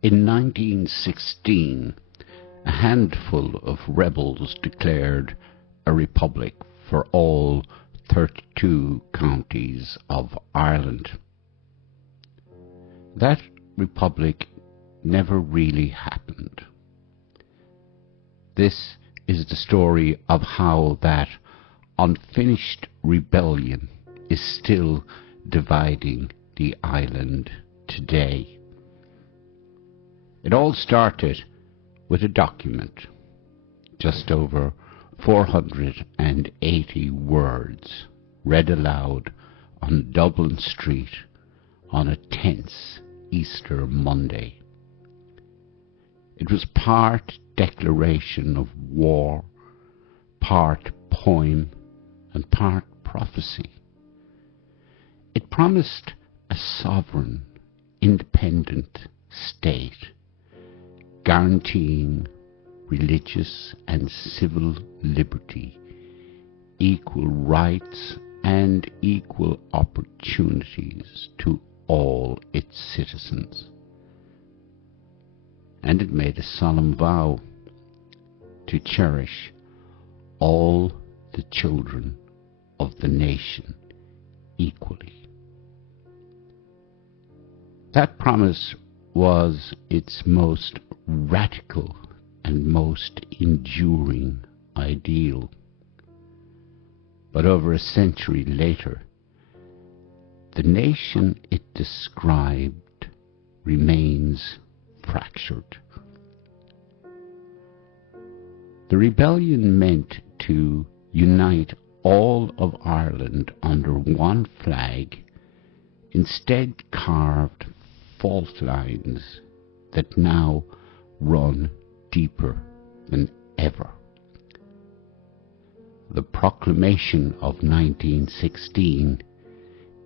In 1916, a handful of rebels declared a republic for all 32 counties of Ireland. That republic never really happened. This is the story of how that unfinished rebellion is still dividing the island today. It all started with a document, just over 480 words, read aloud on Dublin Street on a tense Easter Monday. It was part declaration of war, part poem, and part prophecy. It promised a sovereign, independent state, guaranteeing religious and civil liberty, equal rights and equal opportunities to all its citizens. And it made a solemn vow to cherish all the children of the nation equally. That promise was its most radical and most enduring ideal. But over a century later, the nation it described remains fractured. The rebellion meant to unite all of Ireland under one flag instead carved fault lines that now run deeper than ever. The proclamation of 1916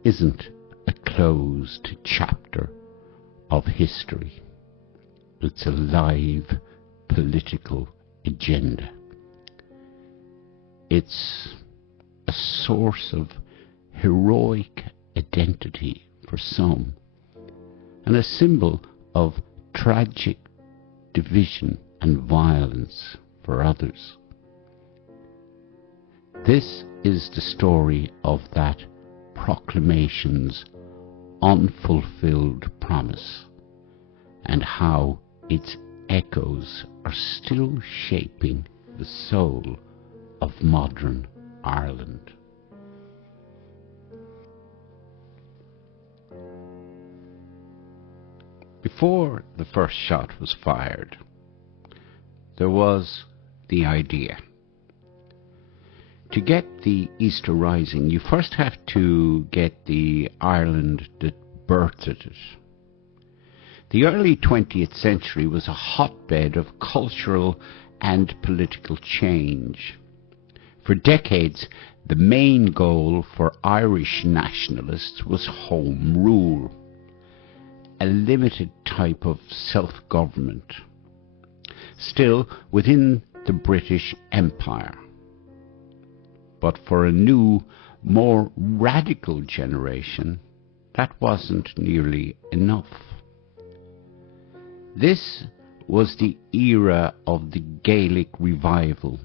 isn't a closed chapter of history. It's a live political agenda. It's a source of heroic identity for some, and a symbol of tragic division and violence for others. This is the story of that proclamation's unfulfilled promise, and how its echoes are still shaping the soul of modern Ireland. Before the first shot was fired, there was the idea. To get the Easter Rising, you first have to get the Ireland that birthed it. The early 20th century was a hotbed of cultural and political change. For decades, the main goal for Irish nationalists was home rule, a limited type of self-government, still within the British Empire. But for a new, more radical generation, that wasn't nearly enough. This was the era of the Gaelic revival,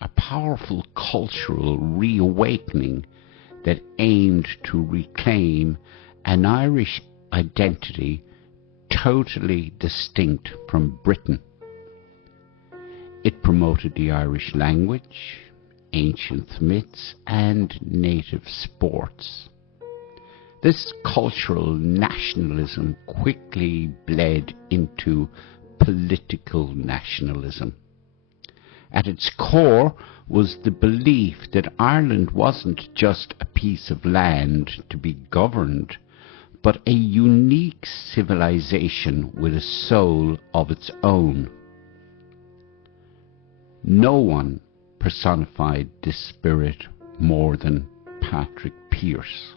a powerful cultural reawakening that aimed to reclaim an Irish identity totally distinct from Britain. It promoted the Irish language, ancient myths, and native sports. This cultural nationalism quickly bled into political nationalism. At its core was the belief that Ireland wasn't just a piece of land to be governed, but a unique civilization with a soul of its own. No one personified this spirit more than Patrick Pearse,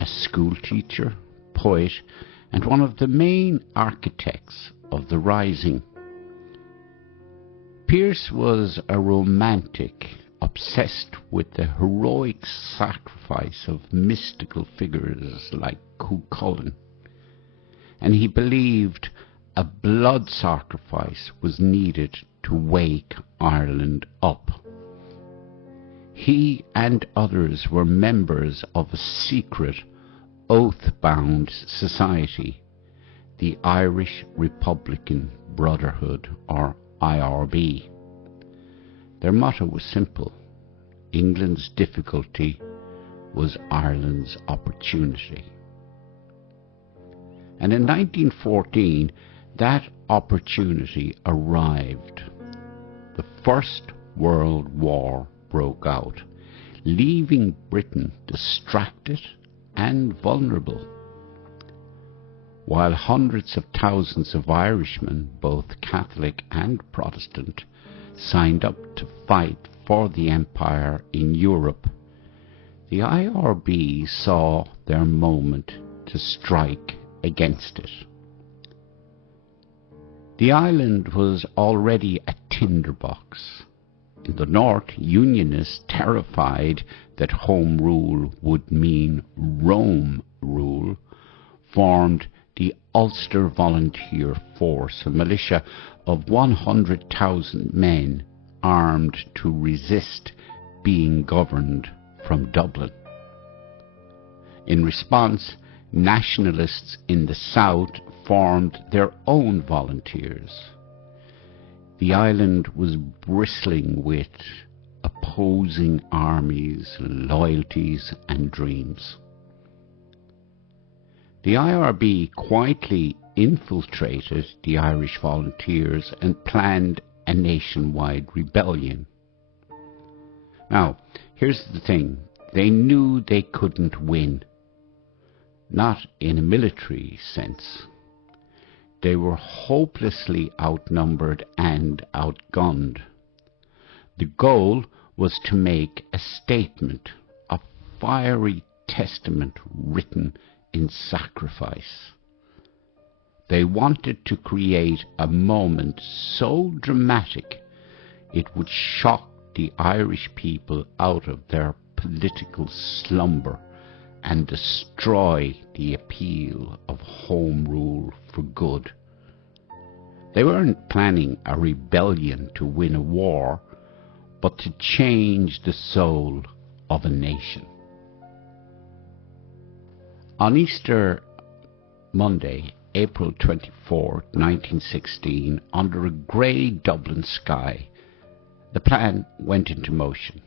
a schoolteacher, poet, and one of the main architects of the Rising. Pearse was a romantic, obsessed with the heroic sacrifice of mystical figures like Cú Chulainn, and he believed a blood sacrifice was needed to wake Ireland up. He and others were members of a secret, oath-bound society, the Irish Republican Brotherhood, or IRB. Their motto was simple: England's difficulty was Ireland's opportunity. And in 1914, that opportunity arrived. The First World War broke out, leaving Britain distracted and vulnerable. While hundreds of thousands of Irishmen, both Catholic and Protestant, signed up to fight for the Empire in Europe, the IRB saw their moment to strike against it. The island was already a tinderbox. In the north, Unionists, terrified that Home Rule would mean Rome rule, formed the Ulster Volunteer Force, a militia of 100,000 men armed to resist being governed from Dublin. In response, nationalists in the south formed their own volunteers. The island was bristling with opposing armies, loyalties, and dreams. The IRB quietly infiltrated the Irish volunteers and planned a nationwide rebellion. Now, here's the thing. They knew they couldn't win. Not in a military sense. They were hopelessly outnumbered and outgunned. The goal was to make a statement, a fiery testament written in sacrifice. They wanted to create a moment so dramatic it would shock the Irish people out of their political slumber and destroy the appeal of Home Rule for good. They weren't planning a rebellion to win a war, but to change the soul of a nation. On Easter Monday, April 24, 1916, under a grey Dublin sky, the plan went into motion.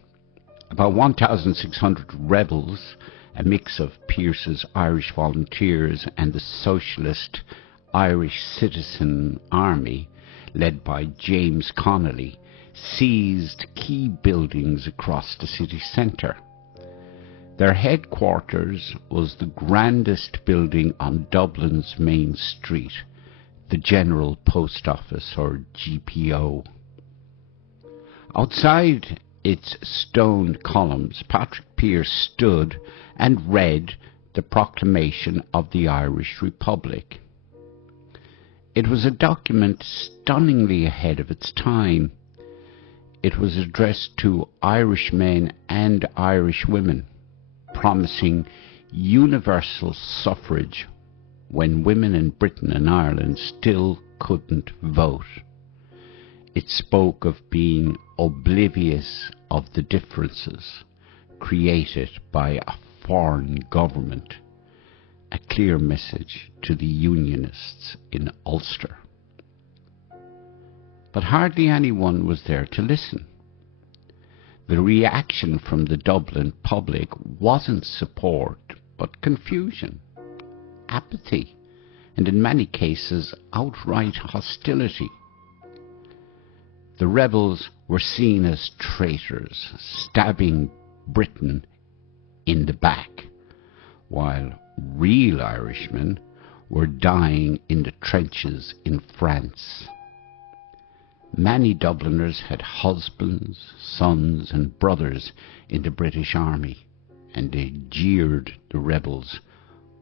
About 1,600 rebels, a mix of Pearse's Irish Volunteers and the Socialist Irish Citizen Army, led by James Connolly, seized key buildings across the city centre. Their headquarters was the grandest building on Dublin's main street, the General Post Office, or GPO. Outside its stone columns, Patrick Pearse stood and read the Proclamation of the Irish Republic. It was a document stunningly ahead of its time. It was addressed to Irish men and Irish women, promising universal suffrage when women in Britain and Ireland still couldn't vote. It spoke of being oblivious of the differences created by a foreign government, a clear message to the Unionists in Ulster. But hardly anyone was there to listen. The reaction from the Dublin public wasn't support, but confusion, apathy, and in many cases outright hostility. The rebels were seen as traitors, stabbing Britain in the back, while real Irishmen were dying in the trenches in France. Many Dubliners had husbands, sons and brothers in the British Army, and they jeered the rebels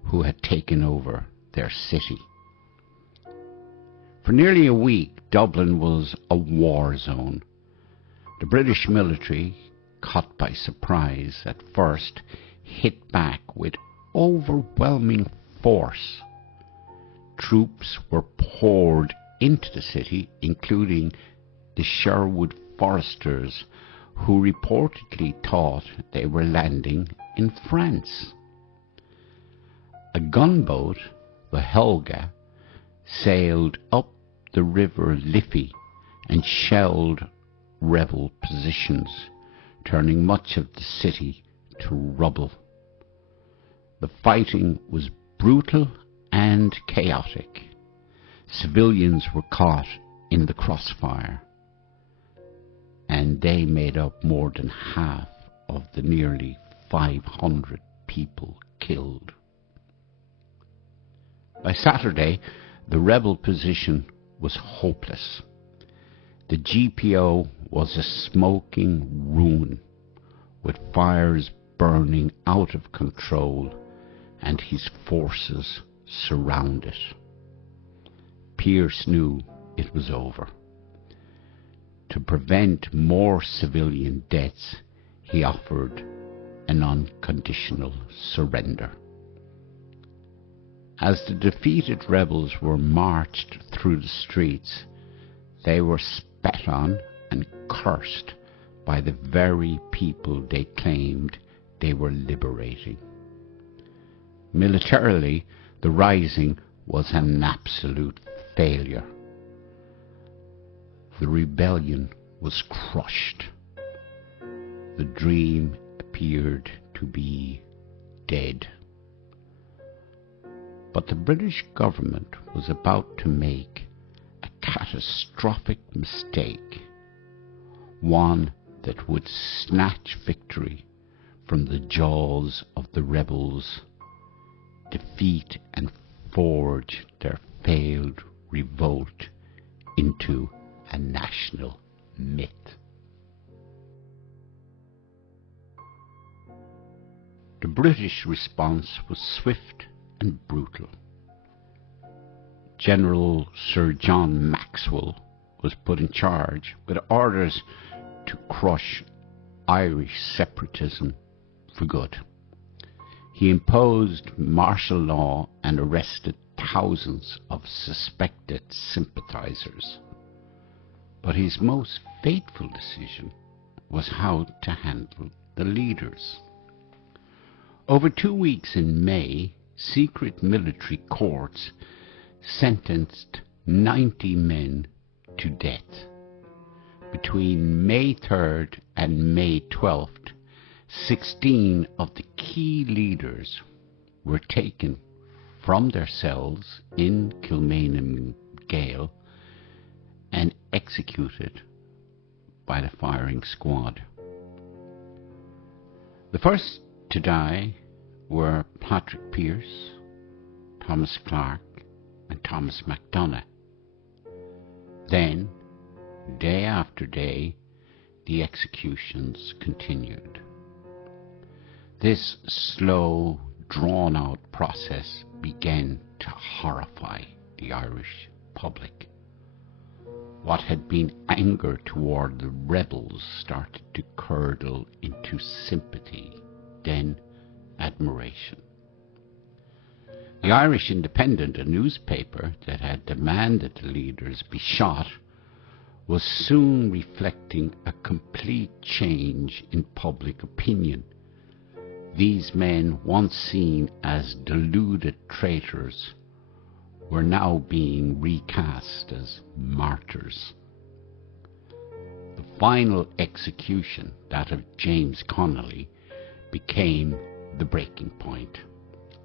who had taken over their city. For nearly a week, Dublin was a war zone. The British military, caught by surprise at first, hit back with overwhelming force. troops were poured into the city, including the Sherwood foresters, who reportedly thought they were landing in France. A gunboat, the Helga, sailed up the river Liffey and shelled rebel positions, turning much of the city to rubble. The fighting was brutal and chaotic. Civilians were caught in the crossfire, and they made up more than half of the nearly 500 people killed. By Saturday, the rebel position was hopeless. The GPO was a smoking ruin, with fires burning out of control and his forces surrounded. Pearse knew it was over. To prevent more civilian deaths, he offered an unconditional surrender. As the defeated rebels were marched through the streets, they were spat on and cursed by the very people they claimed they were liberating. Militarily, the rising was an absolute failure. The rebellion was crushed. The dream appeared to be dead. But the British government was about to make a catastrophic mistake, one that would snatch victory from the jaws of the rebels, defeat and forge their failed revolt into a national myth. The British response was swift and brutal. General Sir John Maxwell was put in charge with orders to crush Irish separatism for good. He imposed martial law and arrested thousands of suspected sympathizers. But his most fateful decision was how to handle the leaders. Over 2 weeks in May, secret military courts sentenced 90 men to death. Between May 3rd and May 12th, 16 of the key leaders were taken from their cells in Kilmainham Gaol and executed by the firing squad. The first to die were Patrick Pearse, Thomas Clark and Thomas MacDonagh. Then, day after day, the executions continued. This slow, drawn-out process began to horrify the Irish public. What had been anger toward the rebels started to curdle into sympathy, then admiration. The Irish Independent, a newspaper that had demanded the leaders be shot, was soon reflecting a complete change in public opinion. These men, once seen as deluded traitors, were now being recast as martyrs. The final execution, that of James Connolly, became the breaking point.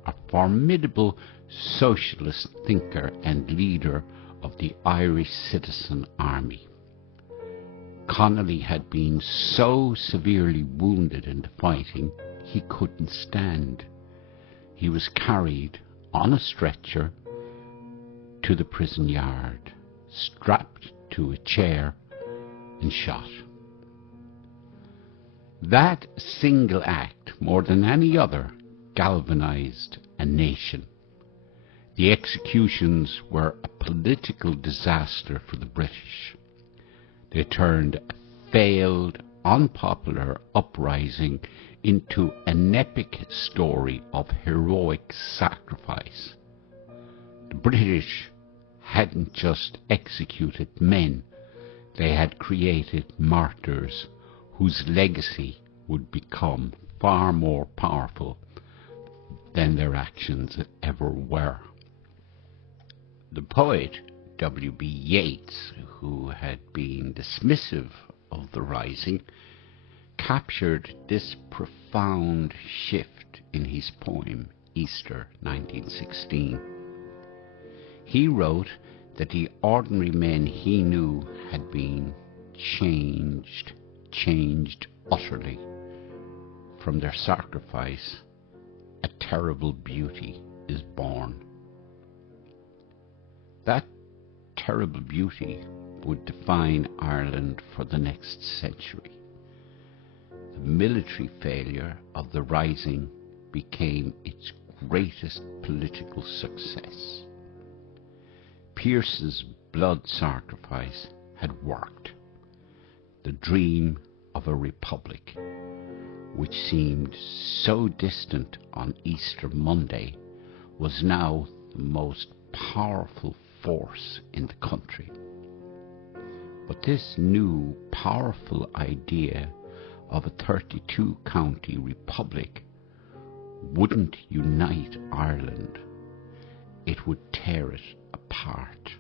A formidable socialist thinker and leader of the Irish Citizen Army. Connolly had been so severely wounded in the fighting he couldn't stand. He was carried on a stretcher to the prison yard, strapped to a chair and shot. That single act, more than any other, galvanized a nation. The executions were a political disaster for the British. They turned a failed, unpopular uprising into an epic story of heroic sacrifice. The British hadn't just executed men, they had created martyrs whose legacy would become far more powerful than their actions ever were. The poet W.B. Yeats, who had been dismissive of the Rising, captured this profound shift in his poem Easter 1916. He wrote that the ordinary men he knew had been changed utterly. From their sacrifice, a terrible beauty is born. That terrible beauty would define Ireland for the next century. The military failure of the Rising became its greatest political success. Pearse's blood sacrifice had worked. The dream of a republic, which seemed so distant on Easter Monday, was now the most powerful force in the country. But this new powerful idea of a 32-county republic wouldn't unite Ireland. It would tear it apart.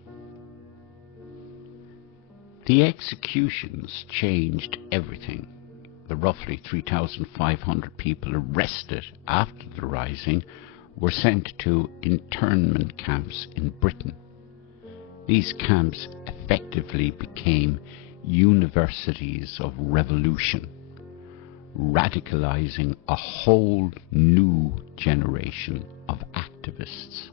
The executions changed everything. The roughly 3,500 people arrested after the Rising were sent to internment camps in Britain. These camps effectively became universities of revolution, radicalizing a whole new generation of activists.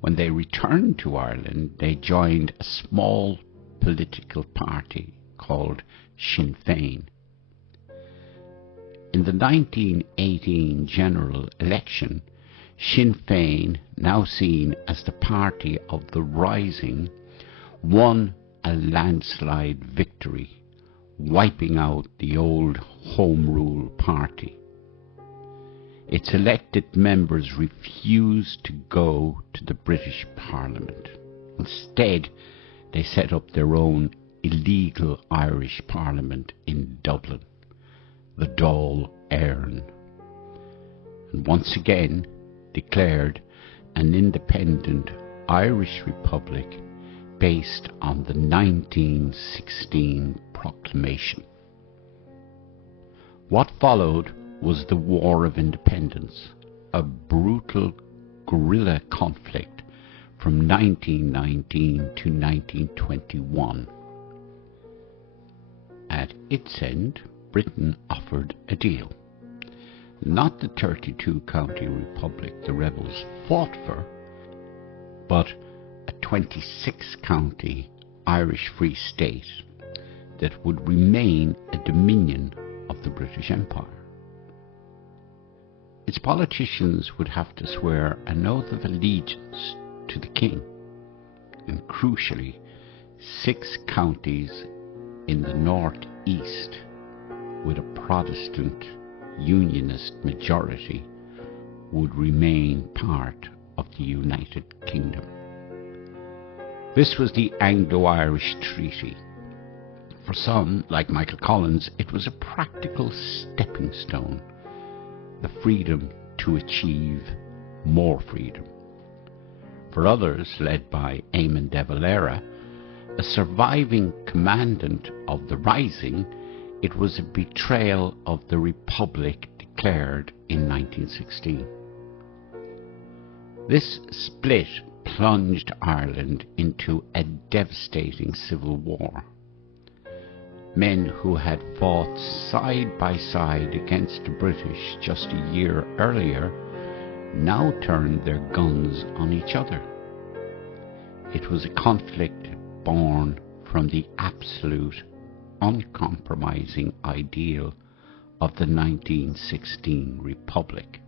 When they returned to Ireland, they joined a small political party called Sinn Féin. In the 1918 general election, Sinn Féin, now seen as the party of the Rising, won a landslide victory, wiping out the old Home Rule party. Its elected members refused to go to the British Parliament. Instead, they set up their own illegal Irish Parliament in Dublin, the Dáil Éireann, and once again declared an independent Irish Republic based on the 1916 proclamation. What followed was the War of Independence, a brutal guerrilla conflict from 1919 to 1921. At its end, Britain offered a deal. Not the 32-county republic the rebels fought for, but a 26-county Irish Free State that would remain a dominion of the British Empire. Its politicians would have to swear an oath of allegiance to the king, and crucially, 6 counties in the northeast with a Protestant Unionist majority would remain part of the United Kingdom. This was the Anglo-Irish Treaty. For some, like Michael Collins, it was a practical stepping stone, the freedom to achieve more freedom. For others, led by Eamon de Valera, a surviving commandant of the Rising, it was a betrayal of the Republic declared in 1916. This split plunged Ireland into a devastating civil war. Men who had fought side by side against the British just a year earlier now turned their guns on each other. It was a conflict born from the absolute, uncompromising ideal of the 1916 Republic.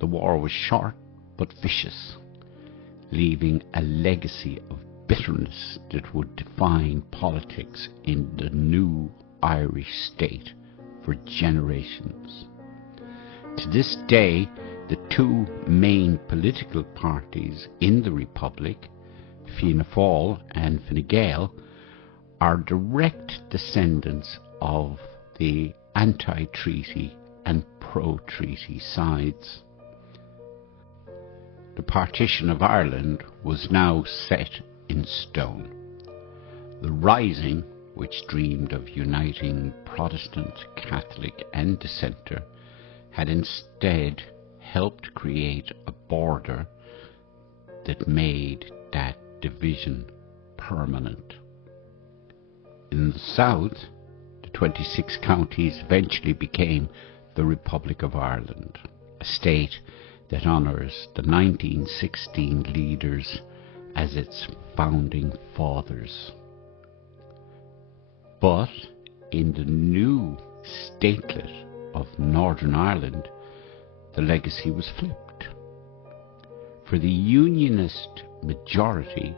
The war was short but vicious, leaving a legacy of bitterness that would define politics in the new Irish state for generations. To this day, the two main political parties in the Republic, Fianna Fáil and Fine Gael, are direct descendants of the anti-treaty and pro-treaty sides. The partition of Ireland was now set in stone. The Rising, which dreamed of uniting Protestant, Catholic and Dissenter, had instead helped create a border that made that division permanent. In the south, the 26 counties eventually became the Republic of Ireland, a state that honours the 1916 leaders as its founding fathers. But in the new statelet of Northern Ireland, the legacy was flipped. For the Unionist majority,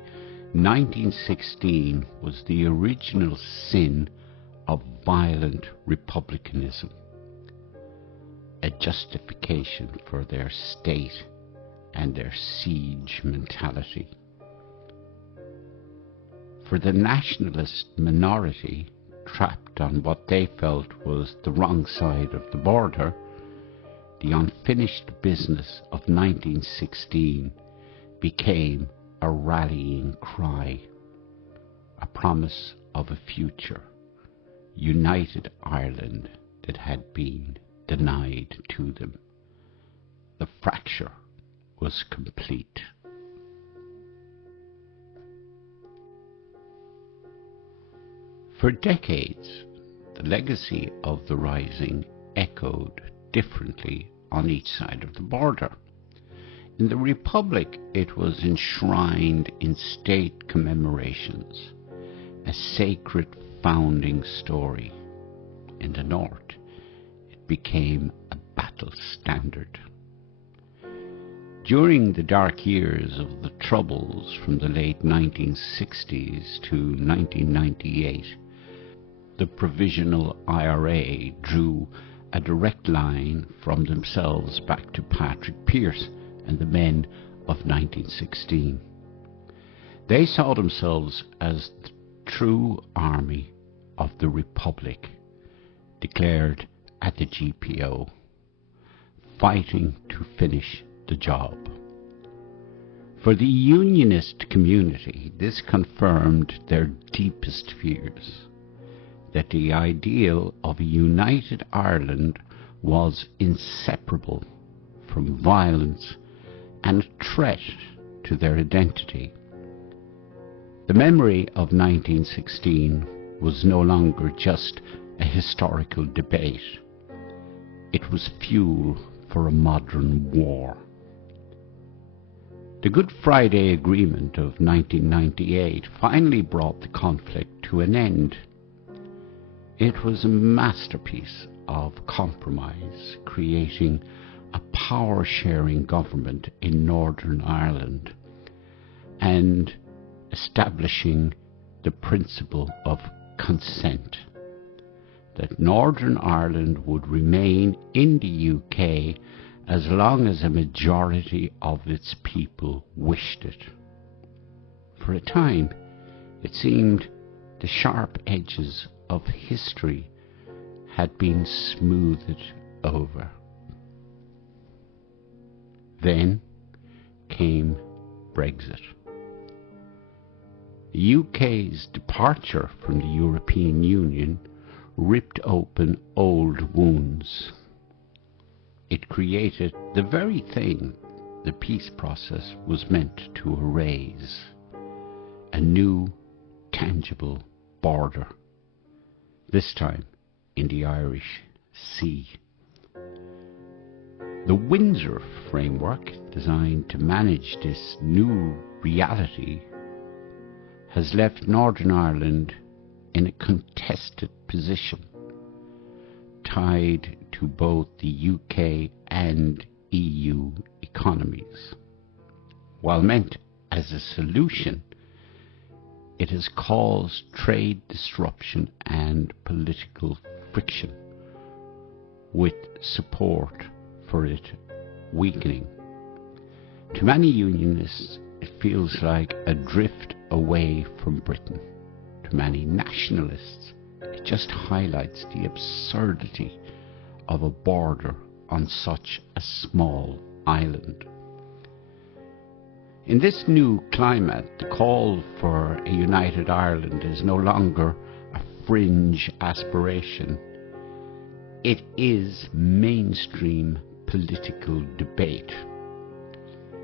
1916 was the original sin of violent republicanism, a justification for their state and their siege mentality. For the nationalist minority, trapped on what they felt was the wrong side of the border, the unfinished business of 1916 became a rallying cry, a promise of a future, united Ireland that had been denied to them. The fracture was complete. For decades, the legacy of the Rising echoed differently on each side of the border. In the Republic, it was enshrined in state commemorations, a sacred founding story. In the North, it became a battle standard. During the dark years of the Troubles from the late 1960s to 1998, the Provisional IRA drew a direct line from themselves back to Patrick Pearse and the men of 1916. They saw themselves as the true army of the Republic, declared at the GPO, fighting to finish the job. For the Unionist community, this confirmed their deepest fears, that the ideal of a united Ireland was inseparable from violence and a threat to their identity. The memory of 1916 was no longer just a historical debate. It was fuel for a modern war. The Good Friday Agreement of 1998 finally brought the conflict to an end. It was a masterpiece of compromise, creating a power-sharing government in Northern Ireland and establishing the principle of consent, that Northern Ireland would remain in the UK as long as a majority of its people wished it. For a time, it seemed the sharp edges of history had been smoothed over. Then came Brexit. The UK's departure from the European Union ripped open old wounds. It created the very thing the peace process was meant to erase, a new, tangible border, this time in the Irish Sea. The Windsor framework, designed to manage this new reality, has left Northern Ireland in a contested position, tied to both the UK and EU economies. While meant as a solution, it has caused trade disruption and political friction, with support for it weakening. To many unionists, it feels like a drift away from Britain. To many nationalists, it just highlights the absurdity of a border on such a small island. In this new climate, the call for a united Ireland is no longer a fringe aspiration. It is mainstream political debate.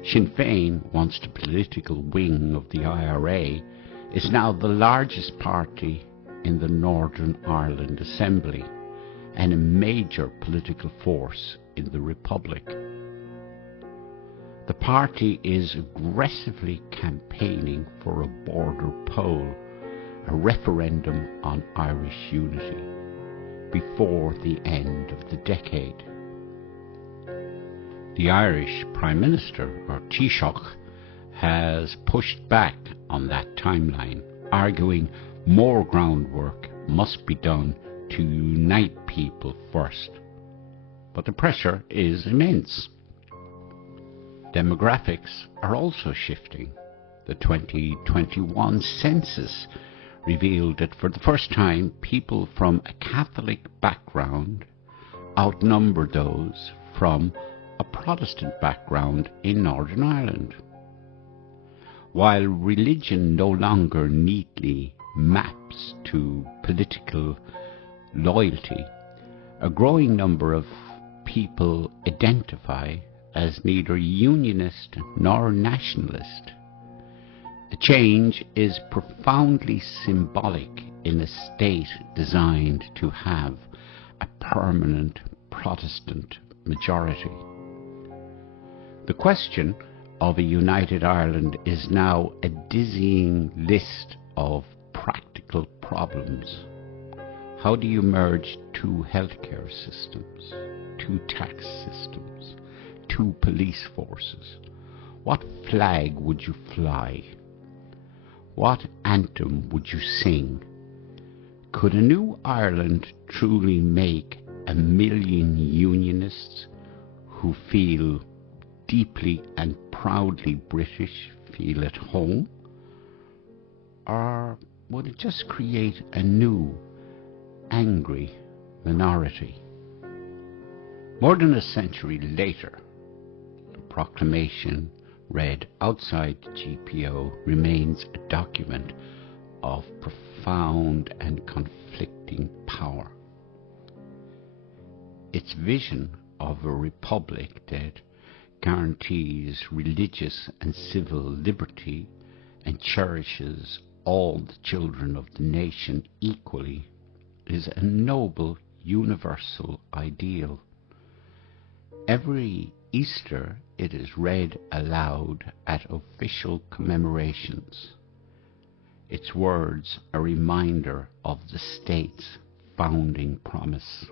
Sinn Féin, once the political wing of the IRA, is now the largest party in the Northern Ireland Assembly and a major political force in the Republic. The party is aggressively campaigning for a border poll, a referendum on Irish unity, before the end of the decade. The Irish Prime Minister, or Taoiseach, has pushed back on that timeline, arguing more groundwork must be done to unite people first. But the pressure is immense. Demographics are also shifting. The 2021 census revealed that for the first time, people from a Catholic background outnumber those from a Protestant background in Northern Ireland. While religion no longer neatly maps to political loyalty, a growing number of people identify as neither unionist nor nationalist. The change is profoundly symbolic in a state designed to have a permanent Protestant majority. The question of a united Ireland is now a dizzying list of practical problems. How do you merge two healthcare systems, two tax systems, two police forces? What flag would you fly? What anthem would you sing? Could a new Ireland truly make 1 million unionists who feel deeply and proudly British feel at home? Or would it just create a new, angry minority? More than a century later, the proclamation read outside the GPO remains a document of profound and conflicting power. Its vision of a republic that guarantees religious and civil liberty and cherishes all the children of the nation equally is a noble universal ideal. Every Easter it is read aloud at official commemorations. Its words a reminder of the state's founding promise.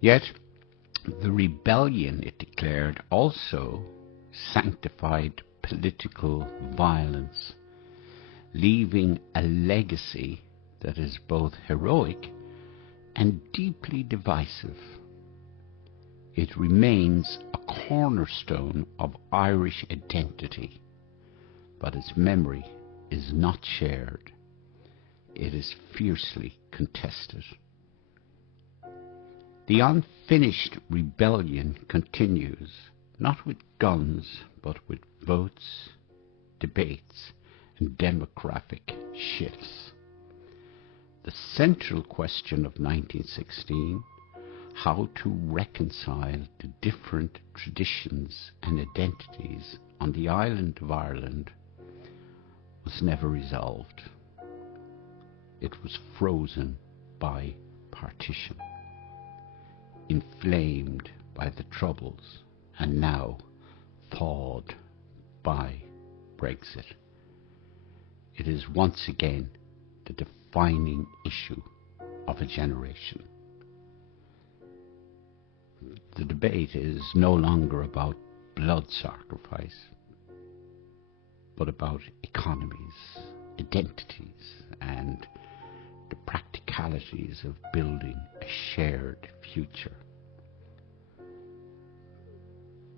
Yet the rebellion it declared also sanctified political violence, leaving a legacy that is both heroic and deeply divisive. It remains a cornerstone of Irish identity, but its memory is not shared. It is fiercely contested. The unfinished rebellion continues, not with guns, but with votes, debates, and demographic shifts. The central question of 1916, how to reconcile the different traditions and identities on the island of Ireland, was never resolved. It was frozen by partition, inflamed by the Troubles, and now thawed by Brexit. It is once again the defining issue of a generation. The debate is no longer about blood sacrifice, but about economies, identities, and the practicalities of building a shared future.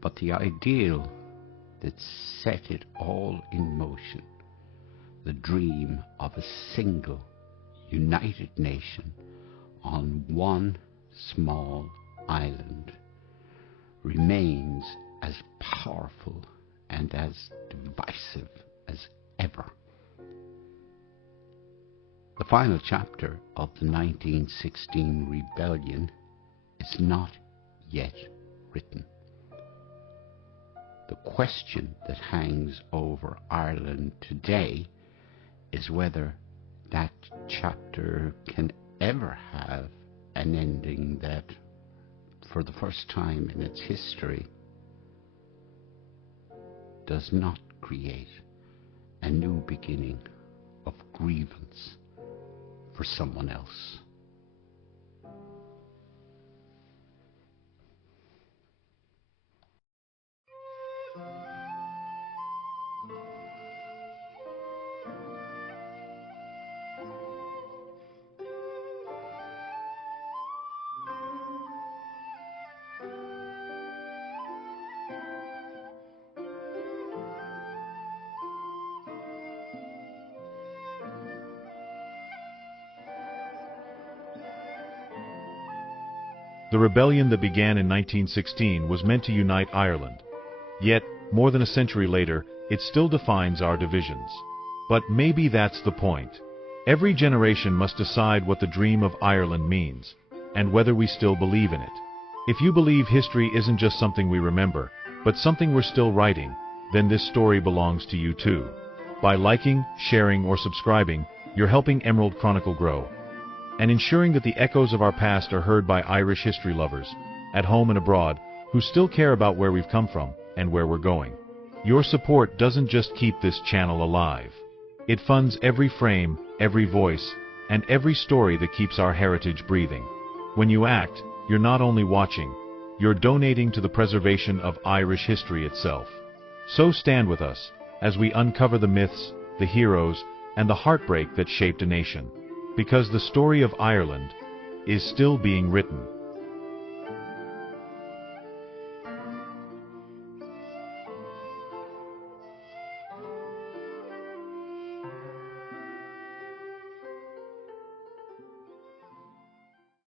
but the ideal that set it all in motion, the dream of a single, united nation on one small island, remains as powerful and as divisive as ever. The final chapter of the 1916 rebellion is not yet written. The question that hangs over Ireland today is whether that chapter can ever have an ending that, for the first time in its history, does not create a new beginning of grievance for someone else. The rebellion that began in 1916 was meant to unite Ireland. Yet, more than a century later, it still defines our divisions. But maybe that's the point. Every generation must decide what the dream of Ireland means, and whether we still believe in it. If you believe history isn't just something we remember, but something we're still writing, then this story belongs to you too. By liking, sharing, or subscribing, you're helping Emerald Chronicle grow, and ensuring that the echoes of our past are heard by Irish history lovers, at home and abroad, who still care about where we've come from and where we're going. Your support doesn't just keep this channel alive. It funds every frame, every voice, and every story that keeps our heritage breathing. When you act, you're not only watching, you're donating to the preservation of Irish history itself. So stand with us as we uncover the myths, the heroes, and the heartbreak that shaped a nation. Because the story of Ireland is still being written.